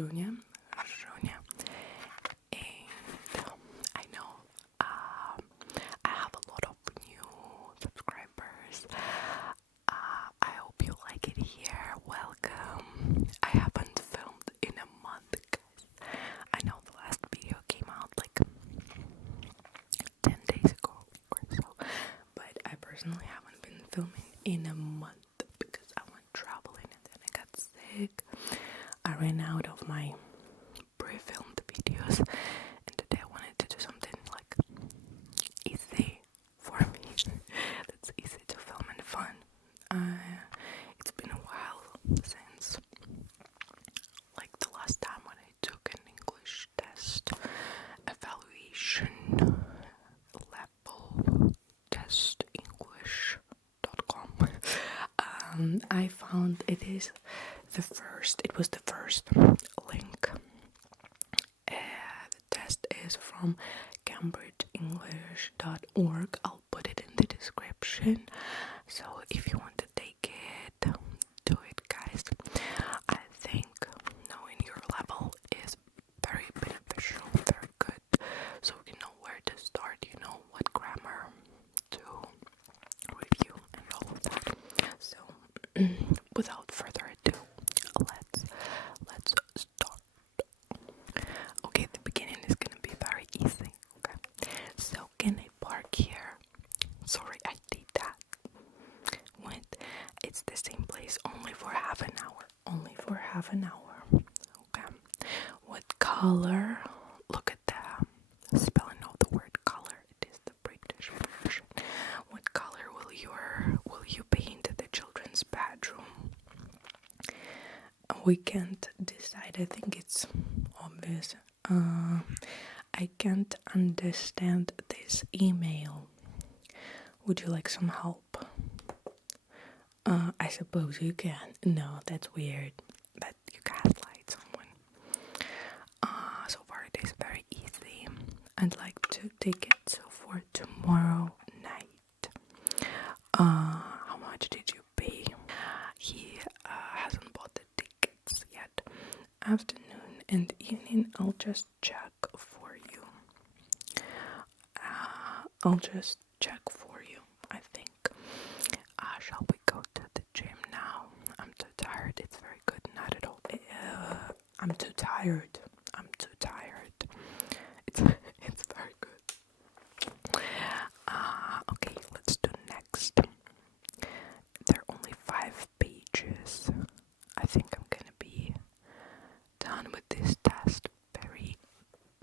Runia. And I know I have a lot of new subscribers. I hope you like it here. Welcome. I haven't filmed in a month, guys. I know the last video came out like 10 days ago or so, but I personally haven't been filming in a month because I went traveling and then I got sick. I ran out of my pre-filmed videos, and today I wanted to do something like easy for me that's easy to film and fun. It's been a while since like the last time when I took an English test evaluation level test english.com. I found it was the first link. The test is from cambridgeenglish.org. I'll put it in the description, so if you want to take it, do it, guys. I think knowing your level is very beneficial, very good, so you know where to start, you know what grammar to review and all of that. So without further ado, let's start. Okay, the beginning is gonna be very easy. Okay, so can I park here? Sorry, I did that. It's the same place, only for half an hour. Okay. What color? Look at the spelling of the word color. It is the British version. What color will you paint the children's bedroom? We can't decide. I think it's obvious. I can't understand this email. Would you like some help? I suppose you can. No, that's weird. That you gaslight someone. So far it is very easy. I'd like 2 tickets for tomorrow night. How much did you pay? He hasn't bought the tickets yet. Afternoon and evening, I'll just check for you. I think. Shall we go to the gym now? I'm too tired. It's very good. Not at all. I'm too tired. It's very good. Okay, let's do next. There are only 5 pages. I think I'm gonna be done with this test very,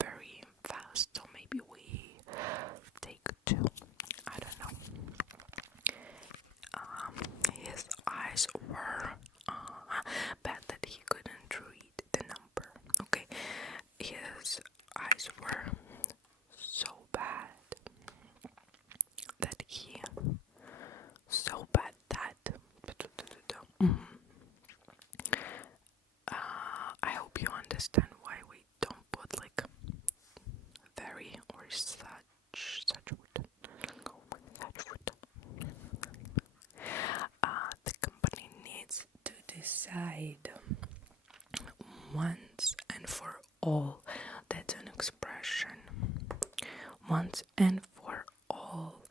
very fast. So maybe we take 2. I don't know. His eyes were bad that he couldn't read the number. Okay, his eyes were so bad that I hope you understand why we don't put like very or such wood. The company needs to decide once and for all. That's an expression. Once and for all.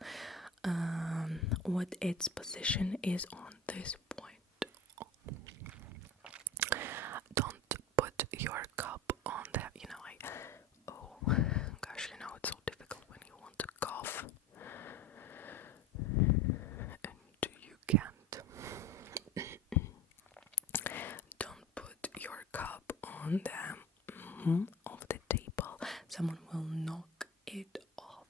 What its position is on this point. Don't put your cup on that. Oh gosh, it's so difficult when you want to cough and you can't. Don't put your cup on the of the table. Someone will knock it off.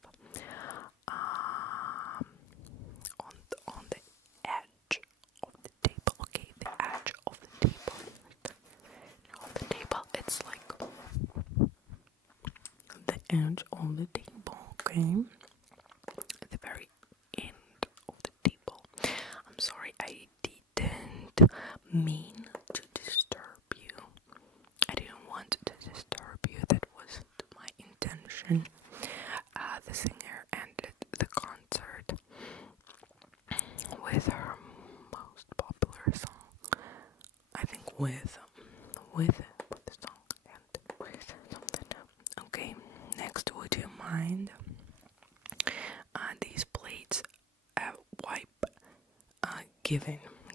On the edge of the table. Okay, the edge of the table. On the table, it's like the edge of the table. Okay, at the very end of the table. I'm sorry, I didn't mean to disturb you. I didn't want to disturb you. That wasn't my intention. The singer ended the concert with her most popular song. I think with the song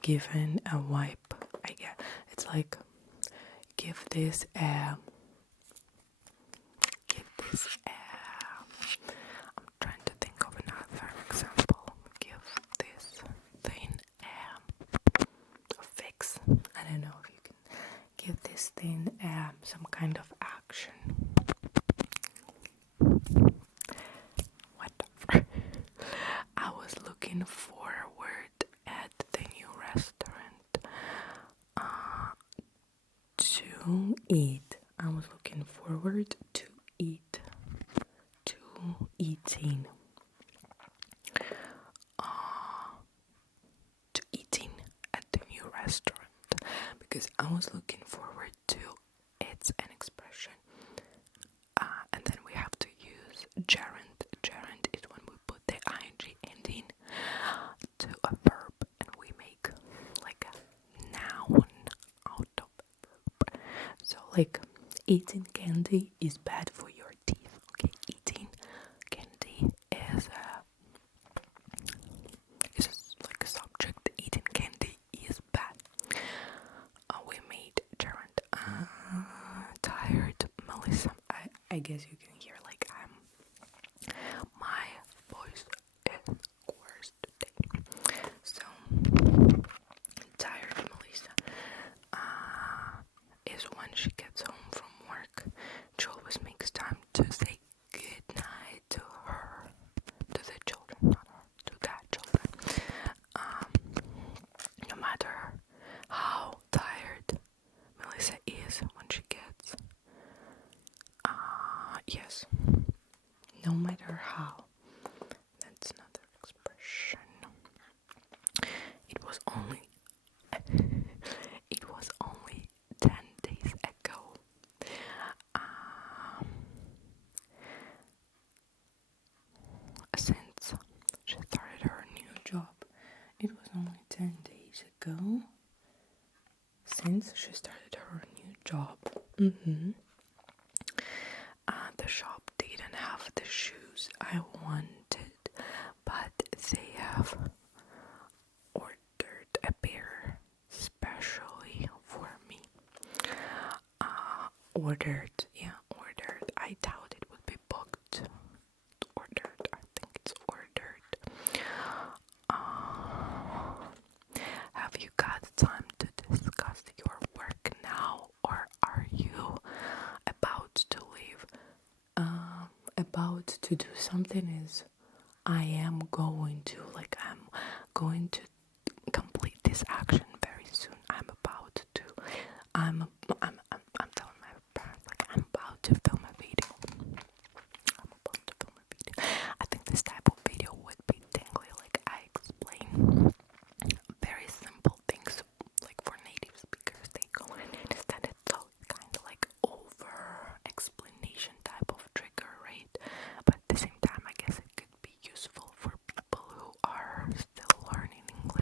given a wipe. I guess it's like give this a. I'm trying to think of another example. Give this thing a fix. I don't know if you can give this thing some kind of action. Whatever. I was looking forward at the new restaurant to eat. I was looking forward to eat. To eating. To eating at the new restaurant. Because I was looking forward to, it's an expression. And then we have to use gerund. Gerund is when we put the ing ending to a verb and we make like a noun out of a verb. So like eating candy is bad for your teeth. Okay, eating candy is like a subject. Eating candy is bad. We made gerund. Tired, Melissa. I guess you can hear like my voice is worse today. So tired, Melissa. Is when she gets home from work. She always makes time to say good night to her, to the children, not her, to their children. No matter how tired Melissa is when she gets, yes, no matter how. That's another expression. It was only 10 days ago. Since she started her new job. It was only 10 days ago since she started her new job. The shop didn't have the shoes I wanted, but they have ordered a pair specially for me. Ordered. I doubt it would be booked. Ordered. I think it's ordered. Have you got time to discuss your work now, or are you about to leave? About to do something is I'm going to complete this action very soon. I'm telling my parents like I'm about to film a video. I think this type of video would be tingly, like I explain very simple things like for native speakers, they go and understand it, so it's kind of like over explanation type of trigger, right? But at the same time I guess it could be useful for people who are still learning English.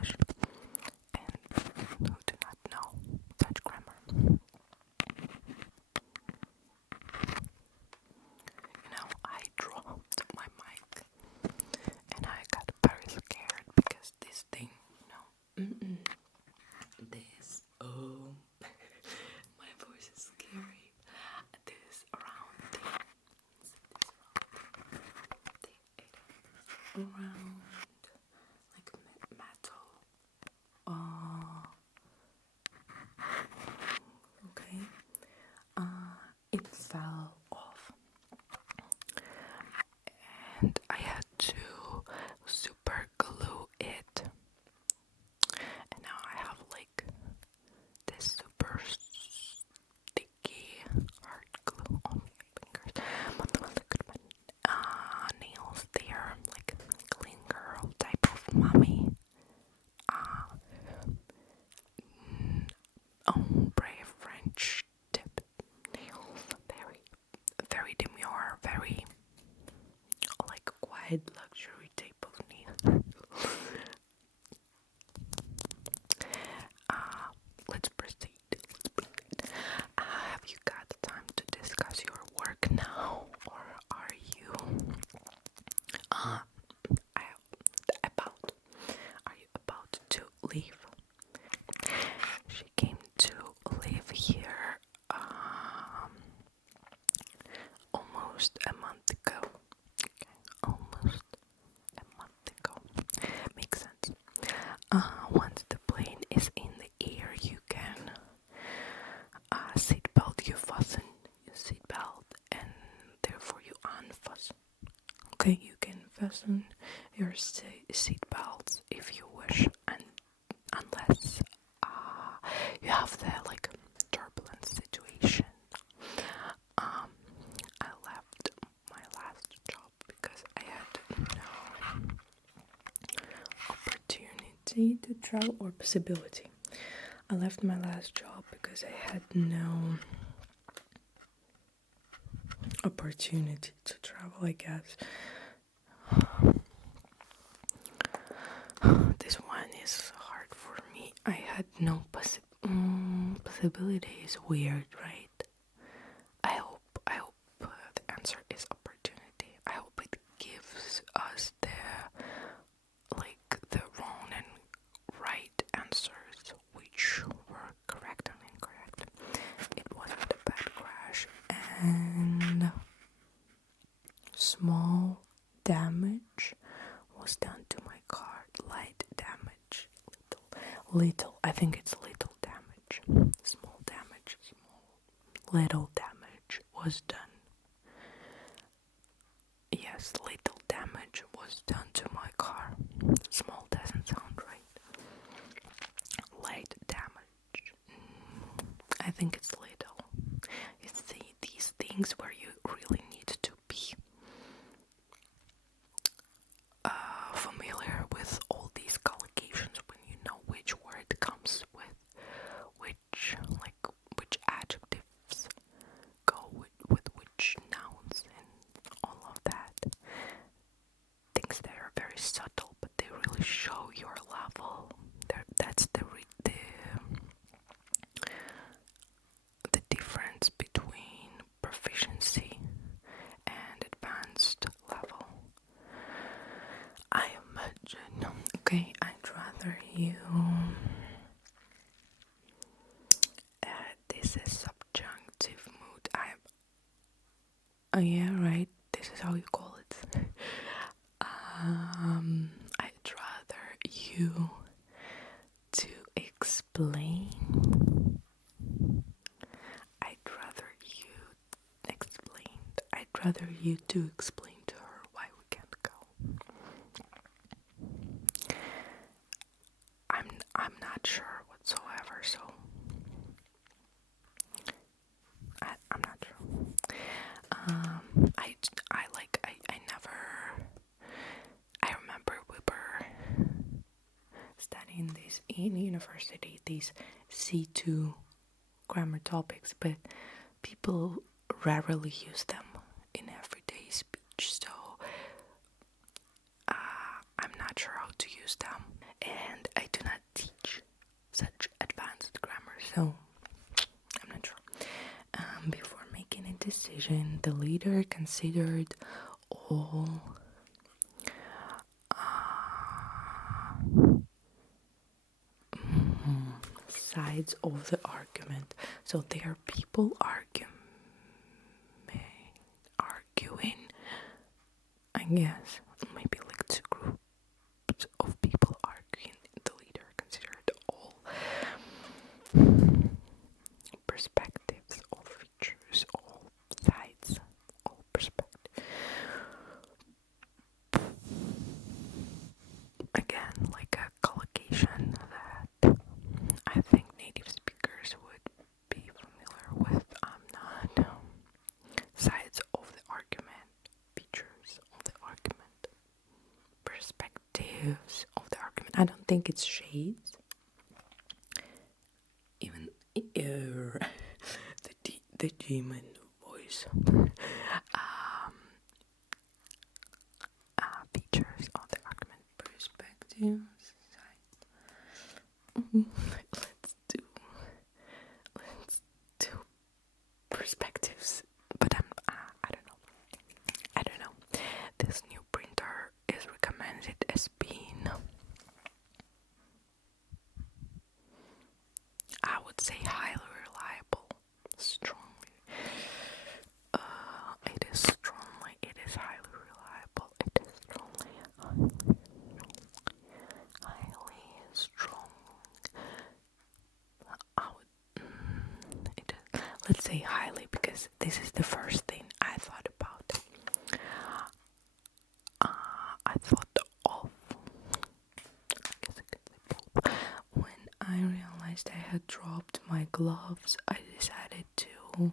fasten your seat belts if you wish, and unless you have the like turbulent situation. I left my last job because I had no opportunity to travel or possibility. I left my last job because I had no opportunity to travel, I guess. This one is hard for me. I had no possibility is weird, right? I hope the answer is opportunity. I hope it gives us the wrong and right answers, which were correct and incorrect. It wasn't a bad crash, and small damage was done to my car. Light damage, little. I think it's little damage. Small damage, little damage was done. Yes, little damage was done to my car. Small doesn't sound right. Light damage. I think it's little. It's these things where you really need to be familiar with all these collocations when you know which word comes with which adjectives go with which nouns and all of that. Things that are very subtle, but they really show your level. That's the difference between proficiency and advanced level. I imagine. Okay, I'd rather you. This is subjunctive mood. Oh yeah, right. This is how you call it. I'd rather you to explain. I'd rather you to explain to her why we can't go. I'm not sure whatsoever, so I'm not sure. I remember we were studying this in university, these C2 grammar topics, but people rarely use them in everyday speech, so I'm not sure how to use them, and I do not teach such advanced grammar, so I'm not sure. Before making a decision, the leader considered all sides of the argument. So there are people arguing, I guess, maybe like two groups of people arguing. The leader considered all perspectives, all features, all sides, all perspectives. Again, like a collocation that I think native speakers would be familiar with. I'm not. Sides of the argument, features of the argument, perspectives of the argument. I don't think it's shades. Even the demon voice. Features of the argument, perspectives, Let's do perspectives. But I don't know. This new printer is recommended as being, I would say, highly reliable. Strongly. It is highly reliable. It is highly strong. Let's say highly, because this is the first thing I thought about. I realized I had dropped my gloves, I decided to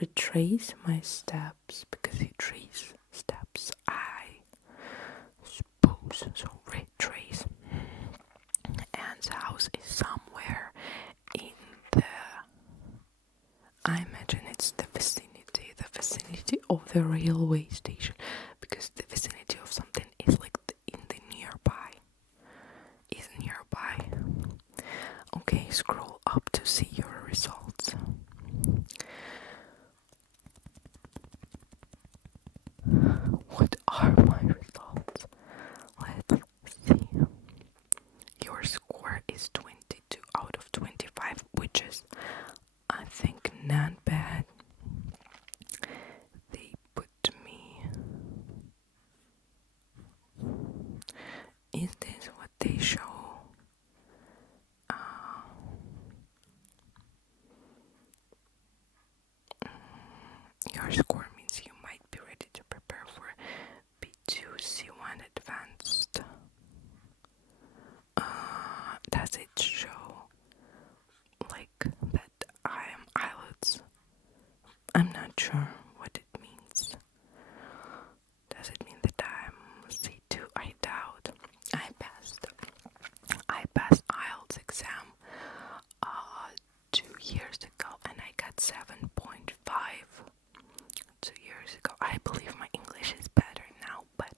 retrace my steps, because retrace steps, I suppose, so retrace. Anne's house is somewhere in the, I imagine it's the vicinity of the railway station, because the vicinity of something is like in the nearby. Okay, scroll up to see your results. What are my results? Let's see. Your score is 22 out of 25, which is, I think, not bad. They put me... Is this what they show? Your score means you might be ready to prepare for B2 C1 Advanced. Does it show like that I am IELTS? I'm not sure what it means. Does it mean that I'm C2? I doubt. I passed IELTS exam 2 years ago, and I got 7.5 2 years ago. I believe my English is better now, but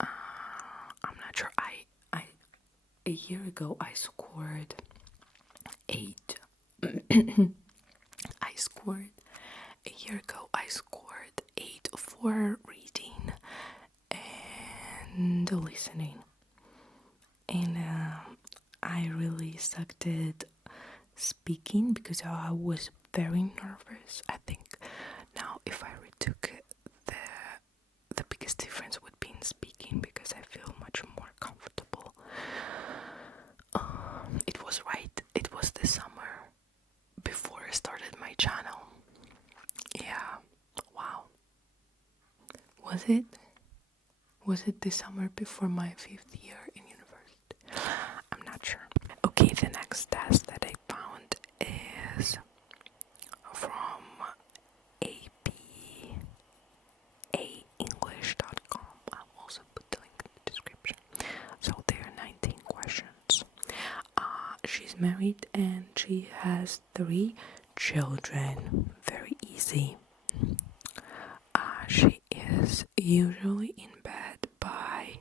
I'm not sure. A year ago I scored 8. A year ago I scored 8 for reading and listening, and I really sucked at speaking because I was very nervous. I think now if I retook it, the biggest difference would be in speaking, because I feel much more comfortable. It was the summer before I started my channel. Yeah, wow. Was it the summer before my 5th year in university? I'm not sure. Okay, the next test that I found is from apaenglish.com. I'll also put the link in the description. So there are 19 questions. She's married and she has 3 children. Very easy. She is usually in bed by...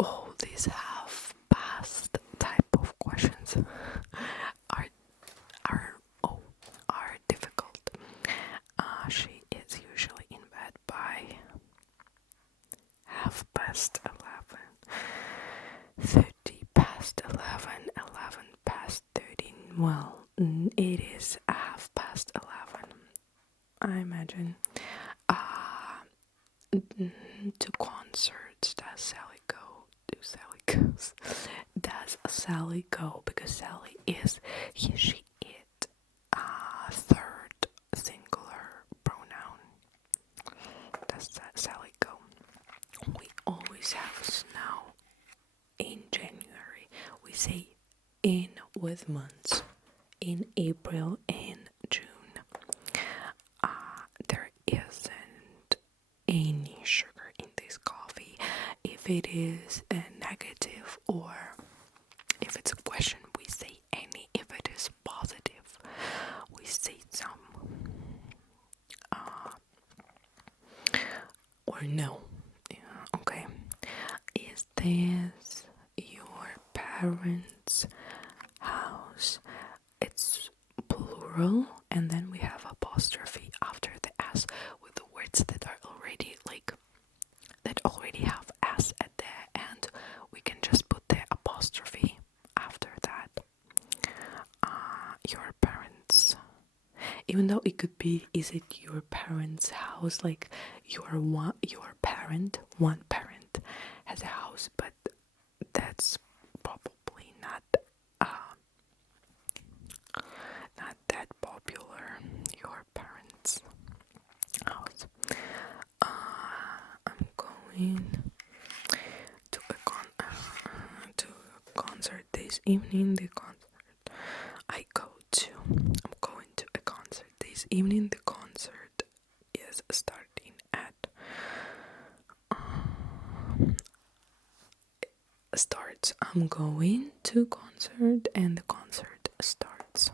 Oh, these half-past type of questions are difficult. She is usually in bed by 11:30, 11:30, 11:30. Well, it is 11:30, I imagine. To concerts does Sally go? Does Sally go? Because Sally is he, she, it, third singular pronoun. Does Sally go? We always have snow in January. We say in with months. In April and June. There isn't any sugar in this coffee. If it is a negative, or if it's a question, we say any. If it is positive, we say some. Or no. Yeah, okay. Is this your parents' house? It's plural, and then we have apostrophe after the S with the words that are already have S at the end. We can just put the apostrophe after that. Your parents, even though it could be, is it your parents' house? Like one parent has a house, but that's probably not that popular. Your parents' house. I'm going to a evening the concert I'm going to a concert this evening. The concert is starting at I'm going to concert and the concert starts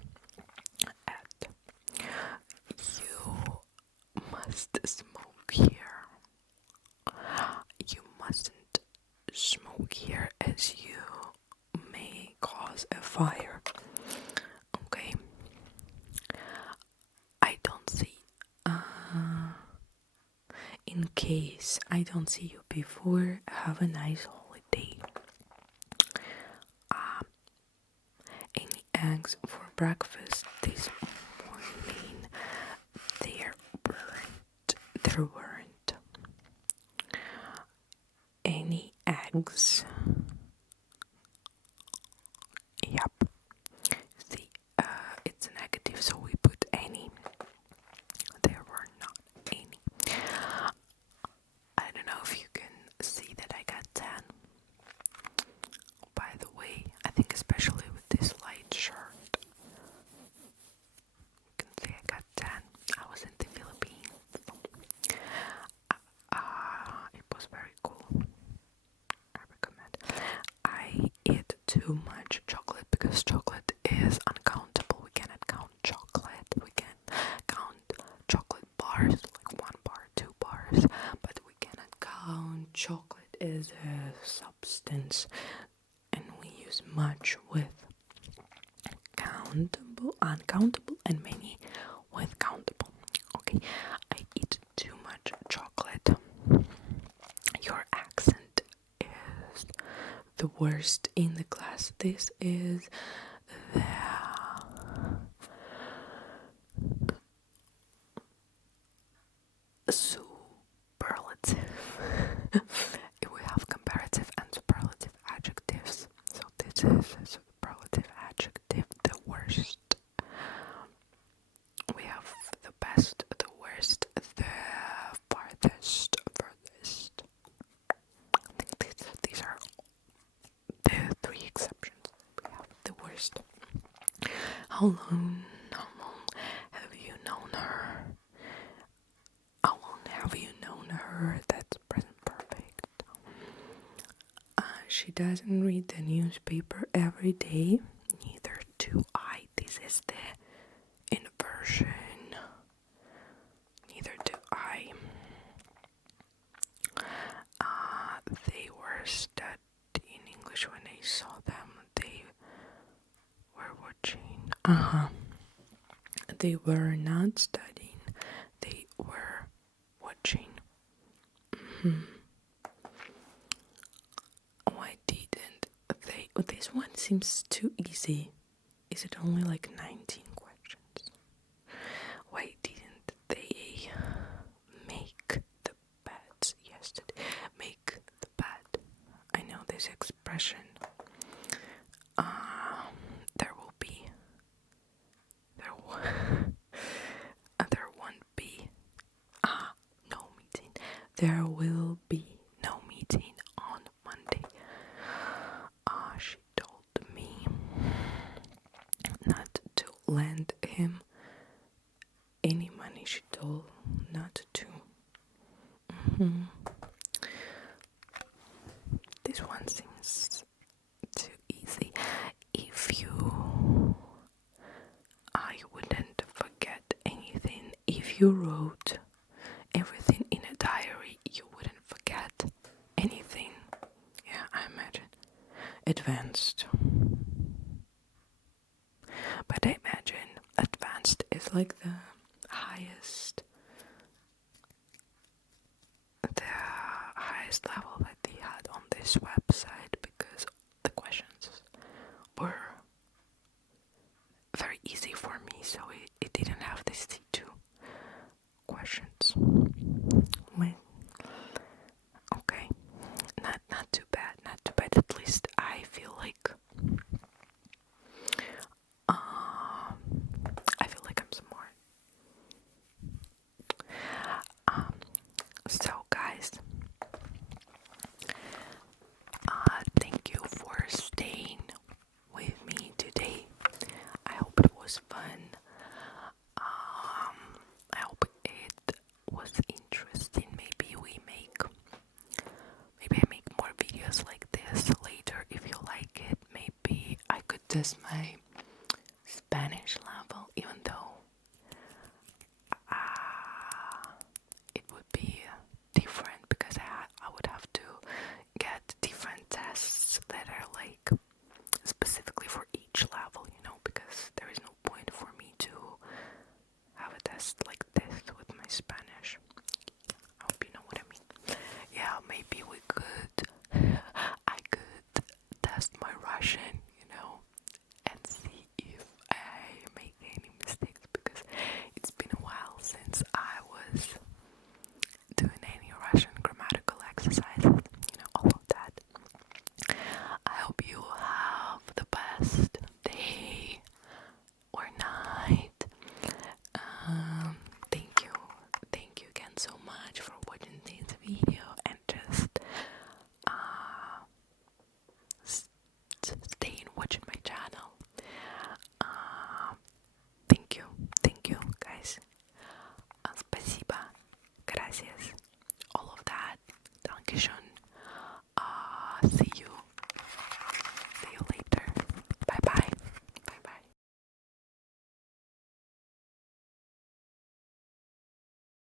at. You must smoke here. You mustn't smoke here as you may cause a fire. Okay. I don't see in case I don't see you before, have a nice holiday. Any eggs for breakfast this morning? There weren't any eggs. Yep. See, it's a negative, so we put any. There were not any. I don't know if you can see that I got 10. By the way, I think especially with this light shirt, you can see I got 10. I was in the Philippines. It was very cool. I recommend. I ate too much chocolate because chocolate is uncountable. We cannot count chocolate. We can count chocolate bars, like 1 bar, 2 bars, but we cannot count chocolate as a substance, and we use much with countable, uncountable, and many with countable. Okay, I eat too much chocolate. Your accent is the worst in the class. This is the superlative. We have comparative and superlative adjectives. So this is a superlative adjective, the worst. We have the best, the worst, the farthest, furthest. I think these are the 3 exceptions. We have the worst. How long have you known her? How long have you known her? That's present perfect. She doesn't read the newspaper every day. Neither do I. This is the inversion. Neither do I. They were studying English when I saw them. They were watching. They were not studying. They were watching. Why didn't they? This one seems too easy. Is it only like 19 questions? Why didn't they make the beds yesterday? Make the bed. I know this expression. There won't be no meeting. There will be no meeting on Monday. She told me not to lend him any money. She told not to. This one seems too easy. If you wouldn't forget anything. If you wrote everything in a diary, you wouldn't forget anything. Yeah, I imagine. Advanced. But I imagine advanced is like the highest level that they had on this website, because the questions were very easy for me, so it didn't have these C2 questions. Okay, not too bad, at least I feel like I'm smart. So guys, practice my Spanish level.